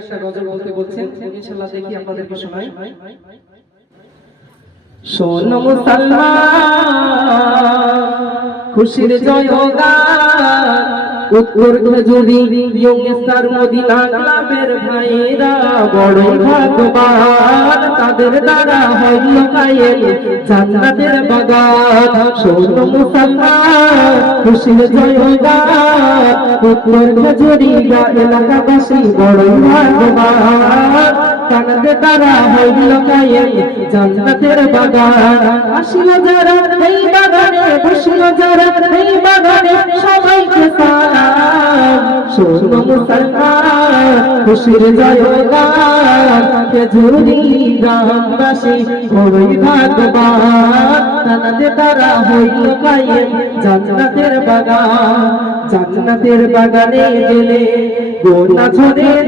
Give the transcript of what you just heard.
একটা গজল বলতে বলছেন, ইনশাআল্লাহ দেখি আপনাদেরকে শোনাই। শোনো মুসলমান, খুশির জয়গান, উত্তর খেজুরি ইয়ংস্টার মদিনা ক্লাবের ভাইরা বড়ই ভাগ্যবান, তাদের দ্বারা হইল কায়েম জান্নাতের বাগান। শোনো মুসলমান, খুশির জয়গান, উত্তর খেজুরি এলাকাবাসী বড়ই ভাগ্যবান, তাদের দ্বারা হইল কায়েম জান্নাতের বাগান। আসিল যারা এই বাগানে, বসিল যারা এই বাগানে, সবাইকে সালাম। শোনো মুসলমান, খুশির জয়গান, খেজুরি গ্রামবাসী বড়ই ভাগ্যবান, তাদের দ্বারা হইল কায়েম জান্নাতের বাগান। জান্নাতের বাগানে গেলে গোনা ঝরে